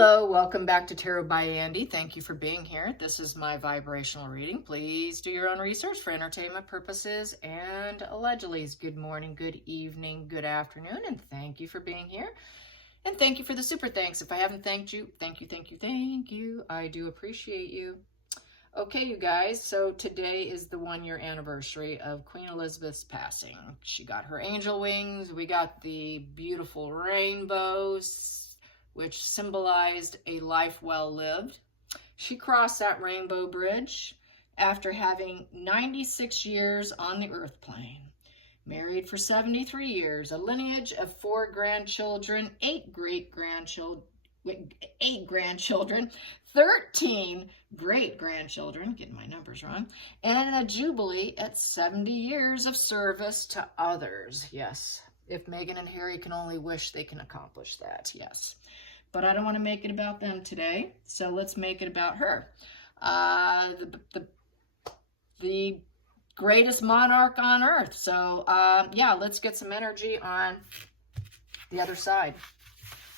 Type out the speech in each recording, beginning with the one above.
Hello, welcome back to Tarot by Andy. Thank you for being here. This is my vibrational reading. Please do your own research for entertainment purposes and allegedly. Good morning, good evening, good afternoon, and thank you for being here. And thank you for the super thanks. If I haven't thanked you, thank you, thank you, thank you. I do appreciate you. Okay, you guys, so today is the 1-year anniversary of Queen Elizabeth's passing. She got her angel wings. We got the beautiful rainbows, which symbolized a life well lived. She crossed that rainbow bridge after having 96 years on the earth plane. Married for 73 years, a lineage of 4 grandchildren, 8 great-grandchildren, 8 grandchildren, 13 great-grandchildren, getting my numbers wrong, and a jubilee at 70 years of service to others. Yes, if Meghan and Harry can only wish, they can accomplish that, yes. But I don't want to make it about them today, so let's make it about her. The greatest monarch on earth. So, yeah, let's get some energy on the other side.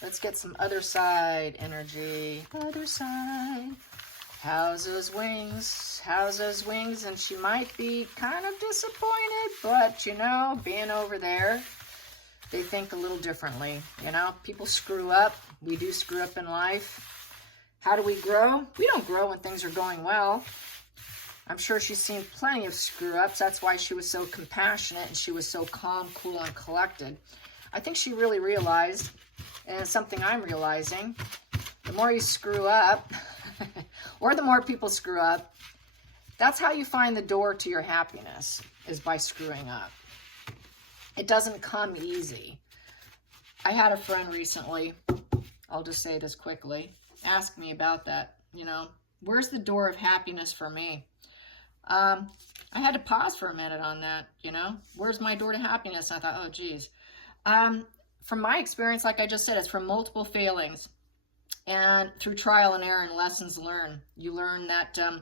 Let's get some other side energy. Other side. How's those wings? How's those wings? And she might be kind of disappointed, but, you know, being over there, they think a little differently. You know, people screw up. We do screw up in life. How do we grow? We don't grow when things are going well. I'm sure she's seen plenty of screw-ups. That's why she was so compassionate and she was so calm, cool, and collected. I think she really realized, and it's something I'm realizing, the more you screw up, or the more people screw up, that's how you find the door to your happiness, is by screwing up. It doesn't come easy. I had a friend recently, I'll just say this quickly, ask me about that, you know, where's the door of happiness for me? I had to pause for a minute on that, you know, where's my door to happiness? And I thought, oh, geez. From my experience, like I just said, it's from multiple failings and through trial and error and lessons learned. You learn that, as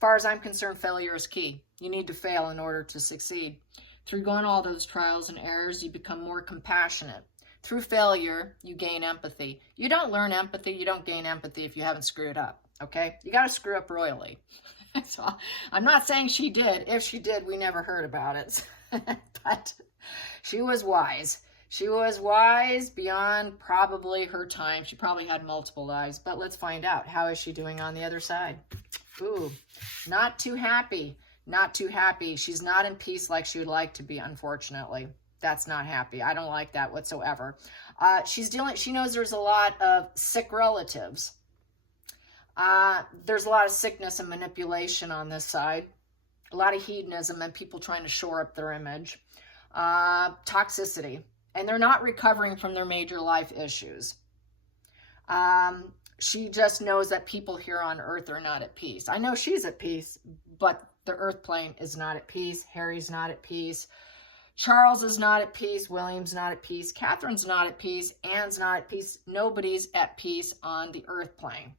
far as I'm concerned, failure is key. You need to fail in order to succeed. Through going all those trials and errors, you become more compassionate. Through failure, you gain empathy. You don't learn empathy, you don't gain empathy if you haven't screwed up, okay? You got to screw up royally. So I'm not saying she did. If she did, we never heard about it. But she was wise. She was wise beyond probably her time. She probably had multiple lives, but let's find out. How is she doing on the other side? Ooh, not too happy. Not too happy. She's not in peace like she would like to be, unfortunately. That's not happy. I don't like that whatsoever. She knows there's a lot of sick relatives. There's a lot of sickness and manipulation on this side. A lot of hedonism and people trying to shore up their image. Toxicity. And they're not recovering from their major life issues. She just knows that people here on earth are not at peace. I know she's at peace, but the earth plane is not at peace. Harry's not at peace. Charles is not at peace. William's not at peace. Catherine's not at peace. Anne's not at peace. Nobody's at peace on the earth plane.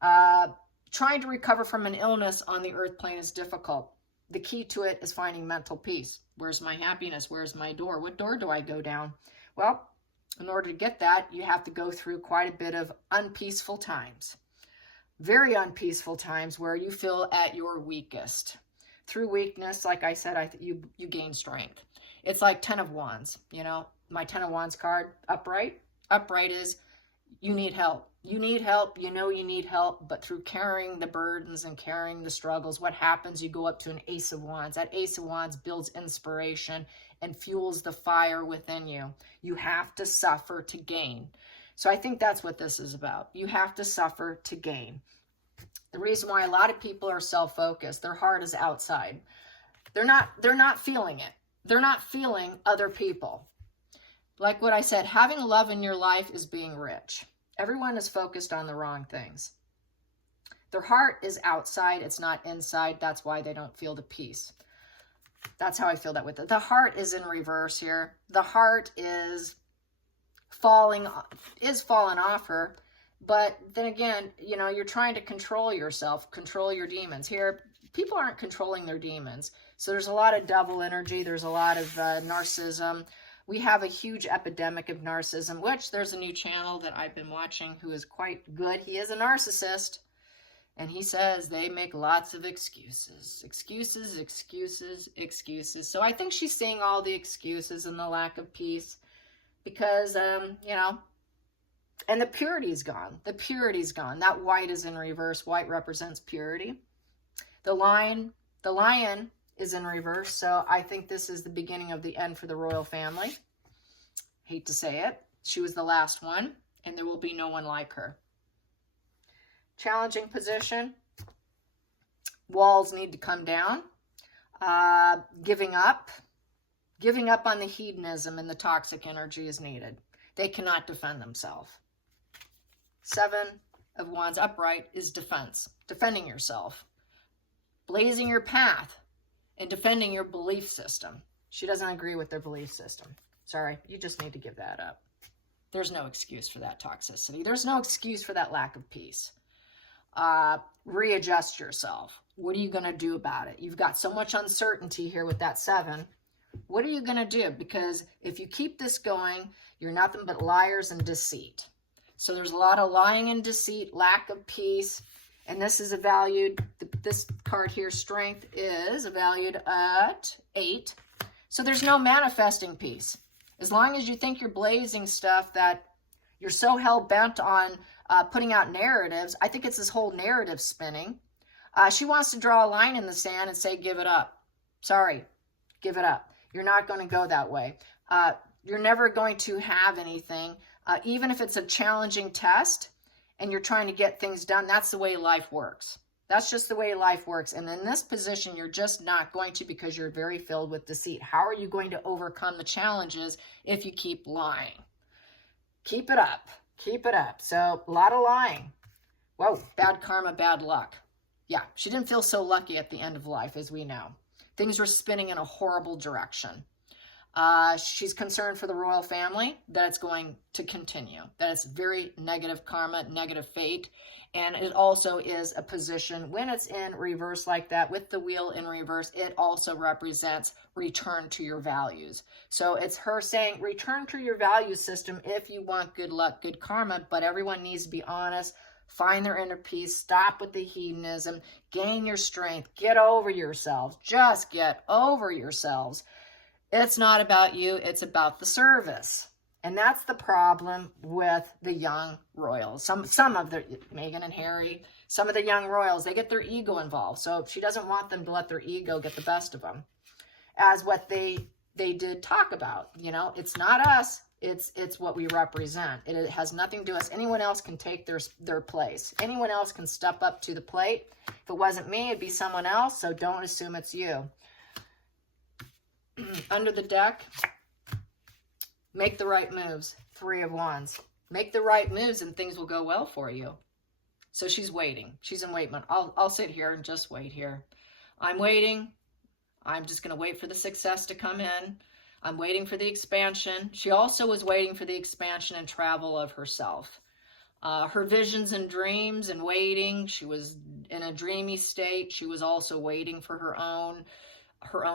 Trying to recover from an illness on the earth plane is difficult. The key to it is finding mental peace. Where's my happiness? Where's my door? What door do I go down? Well, in order to get that, you have to go through quite a bit of unpeaceful times. Very unpeaceful times where you feel at your weakest. Through weakness, like I said, you gain strength. It's like 10 of Wands, you know, my 10 of Wands card, upright. Upright is you need help. You need help, you know you need help, but through carrying the burdens and carrying the struggles, what happens? You go up to an Ace of Wands. That Ace of Wands builds inspiration and fuels the fire within you. You have to suffer to gain. So I think that's what this is about. You have to suffer to gain. The reason why a lot of people are self-focused, their heart is outside. They're not feeling it. They're not feeling other people. Like what I said, having love in your life is being rich. Everyone is focused on the wrong things. Their heart is outside, it's not inside. That's why they don't feel the peace. That's how I feel that with it. The heart is in reverse here. The heart is falling off her. But then again, you know, you're trying to control yourself, control your demons. Here, people aren't controlling their demons. So there's a lot of double energy. There's a lot of narcissism. We have a huge epidemic of narcissism, which there's a new channel that I've been watching who is quite good. He is a narcissist. And he says they make lots of excuses. Excuses, excuses, excuses. So I think she's seeing all the excuses and the lack of peace because, you know, and the purity's gone. The purity's gone. That white is in reverse. White represents purity. The lion is in reverse. So I think this is the beginning of the end for the royal family. Hate to say it. She was the last one, and there will be no one like her. Challenging position. Walls need to come down. Giving up on the hedonism and the toxic energy is needed. They cannot defend themselves. 7 of Wands upright is defense. Defending yourself. Blazing your path and defending your belief system. She doesn't agree with their belief system. Sorry, you just need to give that up. There's no excuse for that toxicity. There's no excuse for that lack of peace. Readjust yourself. What are you going to do about it? You've got so much uncertainty here with that 7. What are you going to do? Because if you keep this going, you're nothing but liars and deceit. So there's a lot of lying and deceit, lack of peace. And this is valued, this card here, strength, is valued at 8. So there's no manifesting peace. As long as you think you're blazing stuff that you're so hell-bent on putting out narratives. I think it's this whole narrative spinning. She wants to draw a line in the sand and say, give it up. Sorry, give it up. You're not going to go that way. You're never going to have anything. Even if it's a challenging test and you're trying to get things done, that's the way life works. That's just the way life works. And in this position, you're just not going to, because you're very filled with deceit. How are you going to overcome the challenges if you keep lying? Keep it up. Keep it up. So a lot of lying. Whoa, bad karma, bad luck. Yeah, she didn't feel so lucky at the end of life, as we know. Things were spinning in a horrible direction. She's concerned for the royal family, that it's going to continue, that it's very negative karma, negative fate. And it also is a position, when it's in reverse like that, with the wheel in reverse, it also represents return to your values. So it's her saying, return to your value system if you want good luck, good karma, but everyone needs to be honest, find their inner peace, stop with the hedonism, gain your strength, get over yourselves, just get over yourselves. It's not about you, it's about the service. And that's the problem with the young royals. Some of the, Meghan and Harry, some of the young royals, they get their ego involved. So she doesn't want them to let their ego get the best of them. As what they did talk about, you know, it's not us, it's what we represent. It has nothing to do with us. Anyone else can take their place. Anyone else can step up to the plate. If it wasn't me, it'd be someone else, so don't assume it's you. Under the deck, make the right moves. 3 of Wands. Make the right moves and things will go well for you. So she's waiting. She's in wait mode. I'll sit here and just wait here. I'm waiting. I'm just going to wait for the success to come in. I'm waiting for the expansion. She also was waiting for the expansion and travel of herself. Her visions and dreams and waiting. She was in a dreamy state. She was also waiting for her own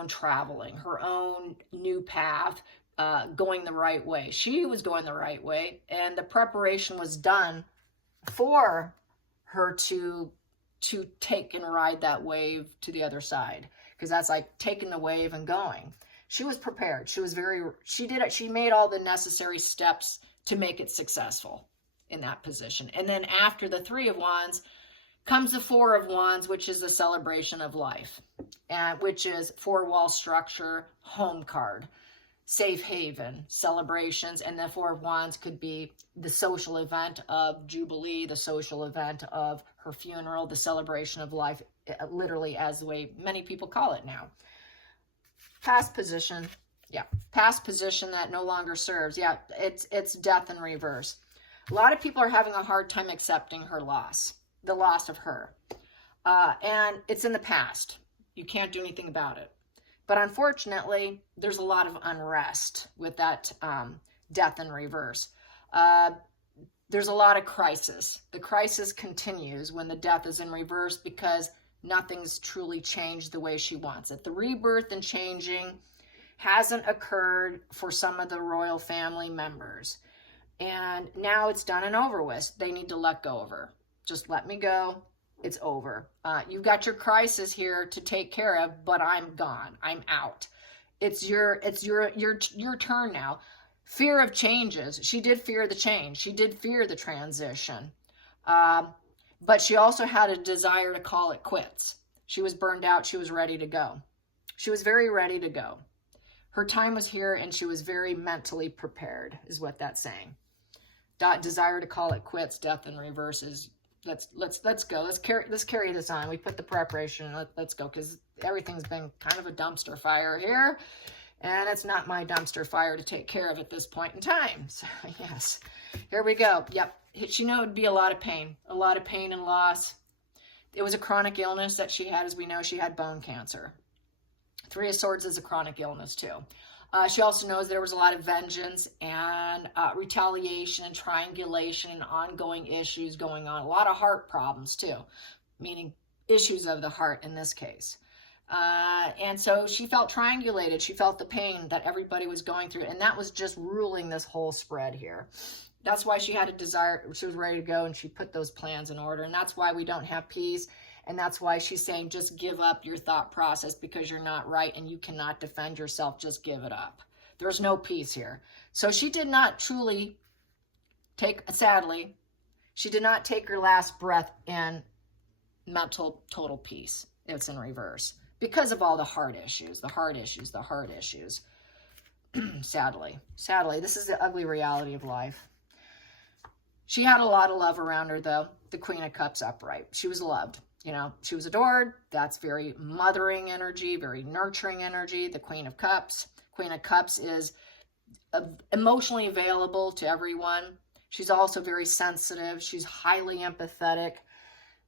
traveling, her own new path, going the right way. She was going the right way, and the preparation was done for her to take and ride that wave to the other side, because that's like taking the wave and going. She was prepared. She made all the necessary steps to make it successful in that position. And then after the 3 of Wands comes the 4 of Wands, which is the celebration of life, and which is 4-wall structure, home card, safe haven, celebrations. And the 4 of Wands could be the social event of Jubilee, the social event of her funeral, the celebration of life, literally as the way many people call it now. Past position, yeah, past position that no longer serves. Yeah, it's death in reverse. A lot of people are having a hard time accepting her loss, the loss of her. And it's in the past. You can't do anything about it. But unfortunately, there's a lot of unrest with that death in reverse. There's a lot of crisis. The crisis continues when the death is in reverse because nothing's truly changed the way she wants it. The rebirth and changing hasn't occurred for some of the royal family members. And now it's done and over with. They need to let go of her. Just let me go. It's over. You've got your crisis here to take care of, but I'm gone. I'm out. It's your turn now. Fear of changes. She did fear the change. She did fear the transition. But she also had a desire to call it quits. She was burned out. She was ready to go. She was very ready to go. Her time was here, and she was very mentally prepared, is what that's saying. Desire to call it quits, death in reverse is, let's go. Let's carry this on. We put the preparation, let's go, because everything's been kind of a dumpster fire here, and it's not my dumpster fire to take care of at this point in time. So, yes, here we go. Yep, she knew it would be a lot of pain and loss. It was a chronic illness that she had. As we know, she had bone cancer. Three of Swords is a chronic illness too. She also knows there was a lot of vengeance and retaliation and triangulation and ongoing issues going on. A lot of heart problems too, meaning issues of the heart in this case. And so she felt triangulated. She felt the pain that everybody was going through. And that was just ruling this whole spread here. That's why she had a desire. She was ready to go, and she put those plans in order. And that's why we don't have peace. And that's why she's saying, just give up your thought process because you're not right and you cannot defend yourself. Just give it up. There's no peace here. So she did not truly sadly, she did not take her last breath in mental total peace. It's in reverse because of all the heart issues. Sadly, this is the ugly reality of life. She had a lot of love around her, though. The Queen of Cups upright. She was loved. You know, she was adored. That's very mothering energy, very nurturing energy. The Queen of Cups. Queen of Cups is emotionally available to everyone. She's also very sensitive. She's highly empathetic.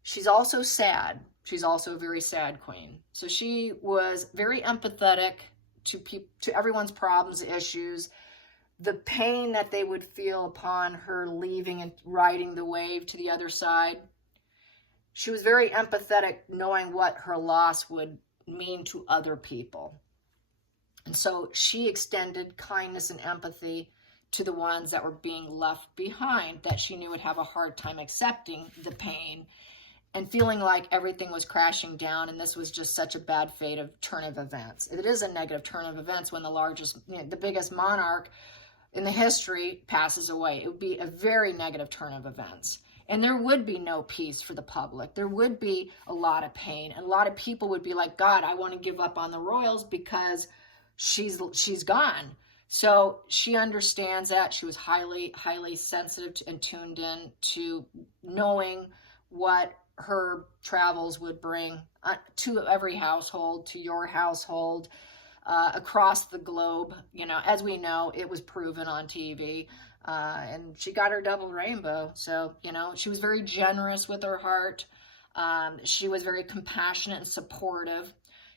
She's also sad. She's also a very sad queen. So she was very empathetic to everyone's problems, issues, the pain that they would feel upon her leaving and riding the wave to the other side. She was very empathetic, knowing what her loss would mean to other people. And so she extended kindness and empathy to the ones that were being left behind, that she knew would have a hard time accepting the pain and feeling like everything was crashing down, and this was just such a bad fate of turn of events. It is a negative turn of events when the biggest monarch in the history passes away. It would be a very negative turn of events. And there would be no peace for the public. There would be a lot of pain. And a lot of people would be like, God, I want to give up on the royals because she's gone. So she understands that. She was highly, highly sensitive and tuned in to knowing what her travels would bring to every household, to your household, across the globe. You know, as we know, it was proven on TV. And she got her double rainbow. So, you know, she was very generous with her heart. She was very compassionate and supportive.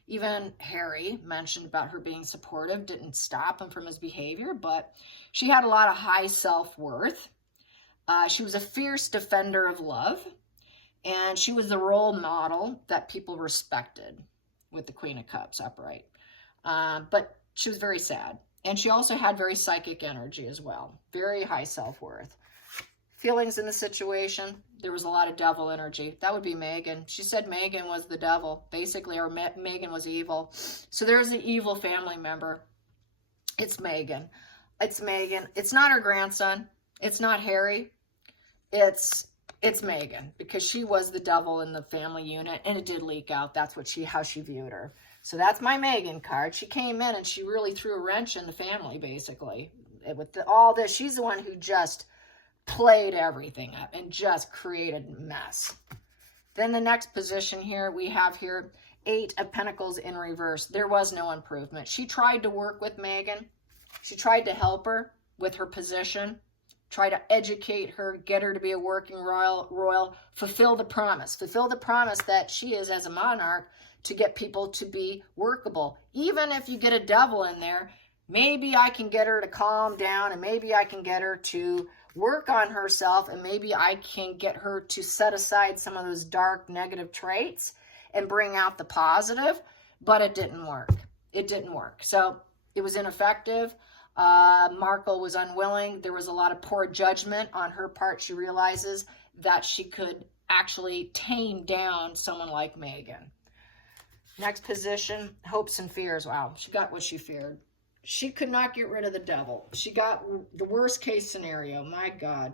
Even Harry mentioned about her being supportive, didn't stop him from his behavior, but she had a lot of high self-worth. She was a fierce defender of love, and she was the role model that people respected with the Queen of Cups upright. But she was very sad. And she also had very psychic energy as well. Very high self-worth. Feelings in the situation, there was a lot of devil energy. That would be Meghan. She said Meghan was the devil, basically, or Meghan was evil. So there's the evil family member. It's Meghan. It's Meghan. It's not her grandson. It's not Harry. It's Meghan, because she was the devil in the family unit, and it did leak out. That's how she viewed her. So that's my Meghan card. She came in and she really threw a wrench in the family, basically. With all this, she's the one who just played everything up and just created a mess. Then the next position here, we have here 8 of Pentacles in reverse. There was no improvement. She tried to work with Meghan. She tried to help her with her position, try to educate her, get her to be a working royal, fulfill the promise that she is as a monarch, to get people to be workable. Even if you get a devil in there, maybe I can get her to calm down, and maybe I can get her to work on herself, and maybe I can get her to set aside some of those dark negative traits and bring out the positive. But it didn't work. It didn't work. So it was ineffective. Markle was unwilling. There was a lot of poor judgment on her part. She realizes that she could actually tame down someone like Meghan. Next position, hopes and fears. Wow, she got what she feared. She could not get rid of the devil. She got the worst case scenario. My God.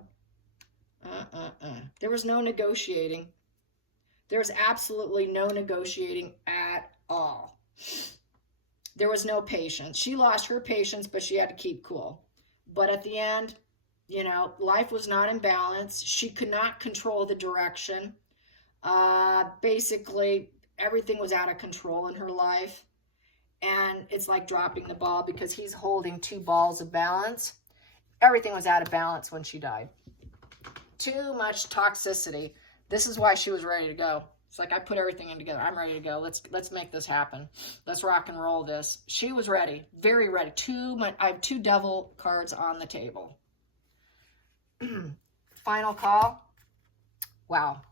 There was no negotiating. There's absolutely no negotiating at all. There was no patience. She lost her patience, but she had to keep cool. But at the end, you know, life was not in balance. She could not control the direction. Basically, everything was out of control in her life. And it's like dropping the ball because he's holding two balls of balance. Everything was out of balance when she died. Too much toxicity. This is why she was ready to go. It's like, I put everything in together. I'm ready to go. Let's make this happen. Let's rock and roll this. She was ready, very ready. I have two devil cards on the table. Final call. Wow.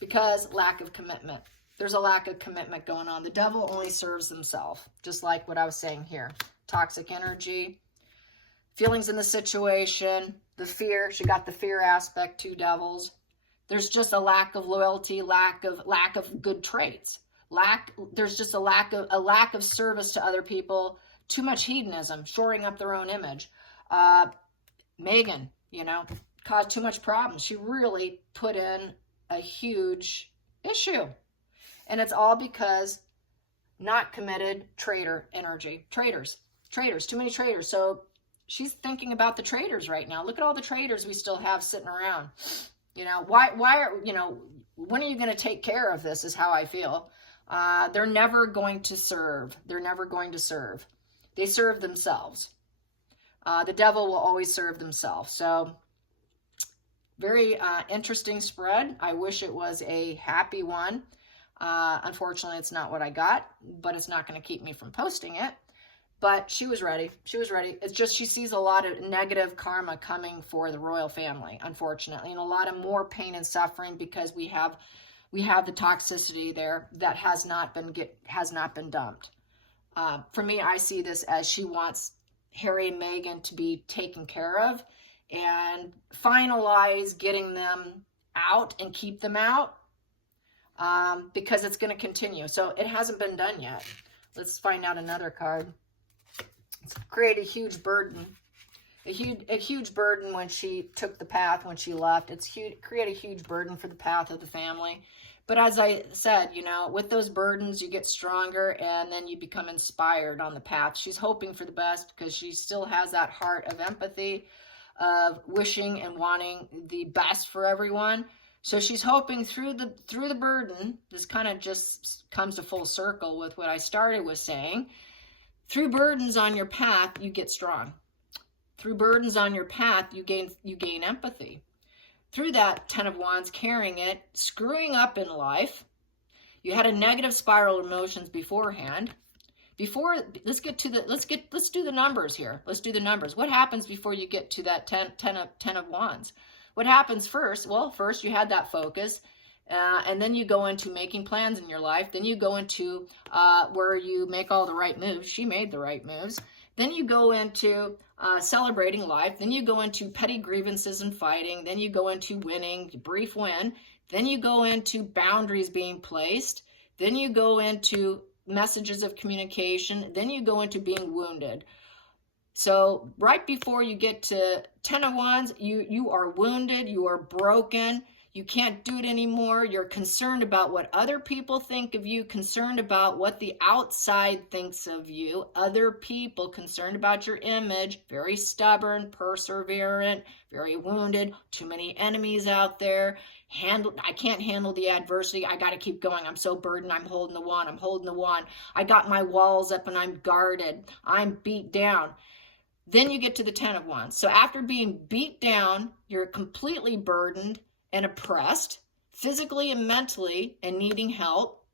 Because lack of commitment. There's a lack of commitment going on. The devil only serves himself, just like what I was saying here. Toxic energy, feelings in the situation, the fear. She got the fear aspect, two devils. There's just a lack of loyalty, lack of good traits. There's just a lack of service to other people. Too much hedonism, shoring up their own image. Meghan, you know, caused too much problems. She really put in a huge issue. And it's all because not committed traitor energy. Traitors, too many traitors. So she's thinking about the traitors right now. Look at all the traitors we still have sitting around. You know, why are, you know, when are you going to take care of this is how I feel. They're never going to serve. They're never going to serve. They serve themselves. The devil will always serve themselves. So very interesting spread. I wish it was a happy one. Unfortunately, it's not what I got, but it's not going to keep me from posting it. But she was ready. She was ready. It's just she sees a lot of negative karma coming for the royal family, unfortunately, and a lot of more pain and suffering because we have the toxicity there that has not been dumped. For me, I see this as she wants Harry and Meghan to be taken care of and finalize getting them out and keep them out because it's going to continue. So it hasn't been done yet. Let's find out another card. It's create a huge burden. A huge burden when she took the path, when she left. It's create a huge burden for the path of the family. But as I said, you know, with those burdens, you get stronger and then you become inspired on the path. She's hoping for the best because she still has that heart of empathy, of wishing and wanting the best for everyone. So she's hoping through the burden, this kind of just comes to full circle with what I started with saying. Through burdens on your path, you get strong. Through burdens on your path, you gain empathy. Through that 10 of Wands, carrying it, screwing up in life, you had a negative spiral of emotions beforehand. Let's do the numbers here. Let's do the numbers. What happens before you get to that 10 of Wands? What happens first? Well, first you had that focus. And then you go into making plans in your life. Then you go into where you make all the right moves. She made the right moves. Then you go into celebrating life. Then you go into petty grievances and fighting. Then you go into winning, brief win. Then you go into boundaries being placed. Then you go into messages of communication. Then you go into being wounded. So right before you get to 10 of Wands, you are wounded. You are broken. You can't do it anymore. You're concerned about what other people think of you, concerned about what the outside thinks of you, other people concerned about your image, very stubborn, perseverant, very wounded, too many enemies out there. I can't handle the adversity. I got to keep going. I'm so burdened. I'm holding the wand. I got my walls up and I'm guarded. I'm beat down. Then you get to the 10 of Wands. So after being beat down, you're completely burdened and oppressed, physically and mentally, and needing help,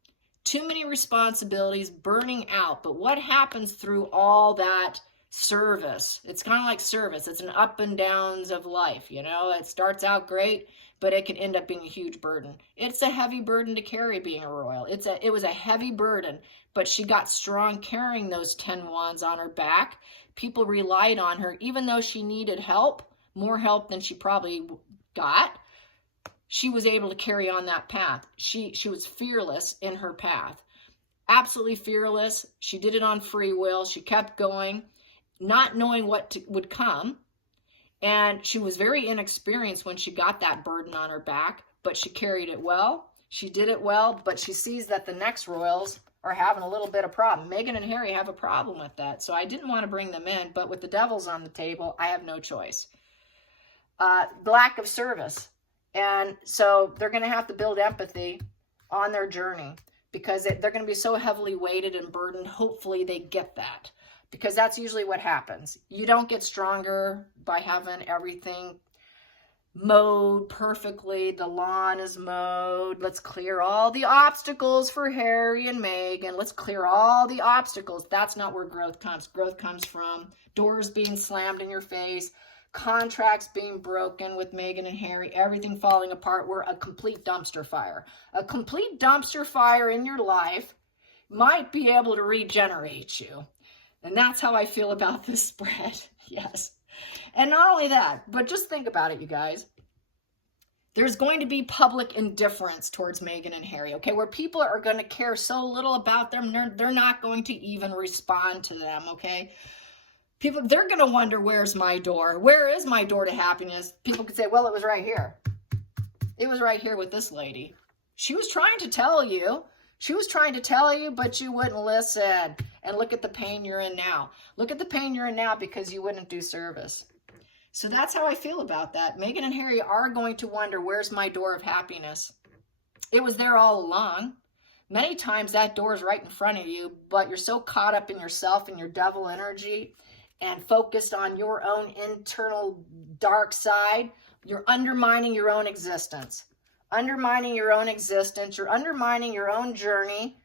too many responsibilities, burning out. But what happens through all that service? It's kind of like service. It's an up and downs of life, you know. It starts out great, but it can end up being a huge burden. It's a heavy burden to carry being a royal. It was a heavy burden, but she got strong carrying those 10 wands on her back. People relied on her, even though she needed help, more help than she probably got. She was able to carry on that path. She was fearless in her path. Absolutely fearless. She did it on free will. She kept going, not knowing what would come. And she was very inexperienced when she got that burden on her back, but she carried it well. She did it well, but she sees that the next royals are having a little bit of problem. Meghan and Harry have a problem with that. So I didn't want to bring them in, but with the devils on the table, I have no choice. Lack of service. And so they're going to have to build empathy on their journey because they're going to be so heavily weighted and burdened. Hopefully they get that, because that's usually what happens. You don't get stronger by having everything mowed perfectly. The lawn is mowed. Let's clear all the obstacles for Harry and Meghan. Let's clear all the obstacles. That's not where growth comes. Growth comes from doors being slammed in your face, contracts being broken with Meghan and Harry, everything falling apart. We're a complete dumpster fire. A complete dumpster fire in your life might be able to regenerate you. And that's how I feel about this spread. Yes. And not only that, but just think about it, you guys. There's going to be public indifference towards Meghan and Harry, okay? Where people are going to care so little about them, they're not going to even respond to them, okay? People, they're going to wonder, where's my door? Where is my door to happiness? People could say, well, it was right here. It was right here with this lady. She was trying to tell you. She was trying to tell you, but you wouldn't listen. And look at the pain you're in now. Look at the pain you're in now because you wouldn't do service. So that's how I feel about that. Meghan and Harry are going to wonder, where's my door of happiness? It was there all along. Many times that door is right in front of you, but you're so caught up in yourself and your devil energy and focused on your own internal dark side, you're undermining your own existence. Undermining your own existence. You're undermining your own journey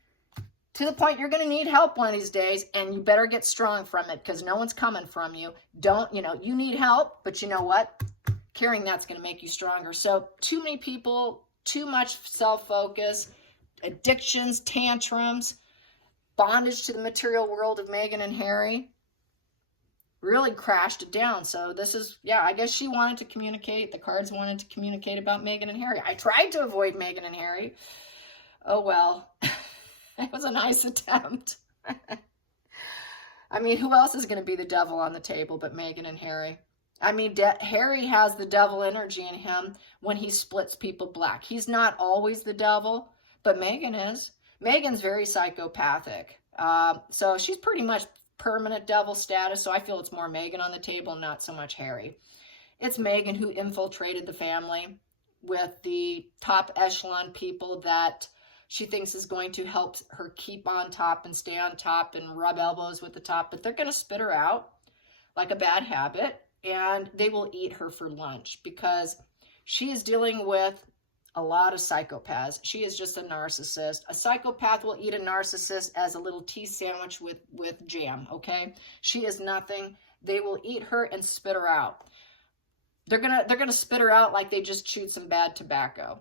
to the point you're going to need help one of these days, and you better get strong from it because no one's coming from you. You need help, but you know what? Carrying that's going to make you stronger. So too many people, too much self-focus, addictions, tantrums, bondage to the material world of Meghan and Harry really crashed it down. So this is, yeah, I guess she wanted to communicate. The cards wanted to communicate about Meghan and Harry. I tried to avoid Meghan and Harry. Oh, well, it was a nice attempt. I mean, who else is going to be the devil on the table but Meghan and Harry? I mean, Harry has the devil energy in him when he splits people black. He's not always the devil, but Meghan is. Meghan's very psychopathic. So she's pretty much permanent devil status, so I feel it's more Meghan on the table, not so much Harry. It's Meghan who infiltrated the family with the top echelon people that she thinks is going to help her keep on top and stay on top and rub elbows with the top, but they're going to spit her out like a bad habit, and they will eat her for lunch because she is dealing with a lot of psychopaths. She is just a narcissist. A psychopath will eat a narcissist as a little tea sandwich with jam, okay? She is nothing. They will eat her and spit her out. They're gonna spit her out like they just chewed some bad tobacco.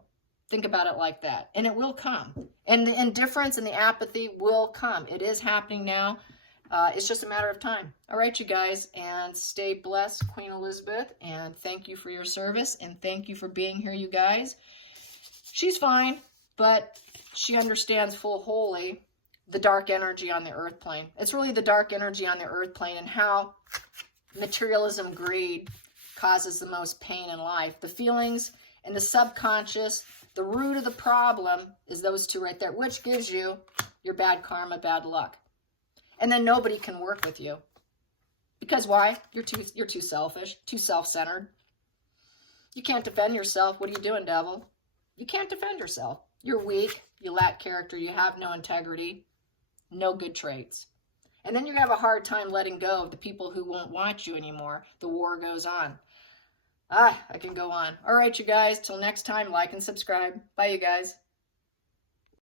Think about it like that. And it will come. And the indifference and the apathy will come. It is happening now. It's just a matter of time. All right, you guys, and stay blessed, Queen Elizabeth, and thank you for your service, and thank you for being here, you guys. She's fine, but she understands full wholly the dark energy on the earth plane. It's really the dark energy on the earth plane and how materialism, greed causes the most pain in life. The feelings and the subconscious, the root of the problem is those two right there, which gives you your bad karma, bad luck. And then nobody can work with you. Because why? You're too selfish, too self-centered. You can't defend yourself. What are you doing, devil? You can't defend yourself. You're weak. You lack character. You have no integrity. No good traits. And then you have a hard time letting go of the people who won't want you anymore. The war goes on. I can go on. All right, you guys. Till next time, like and subscribe. Bye, you guys.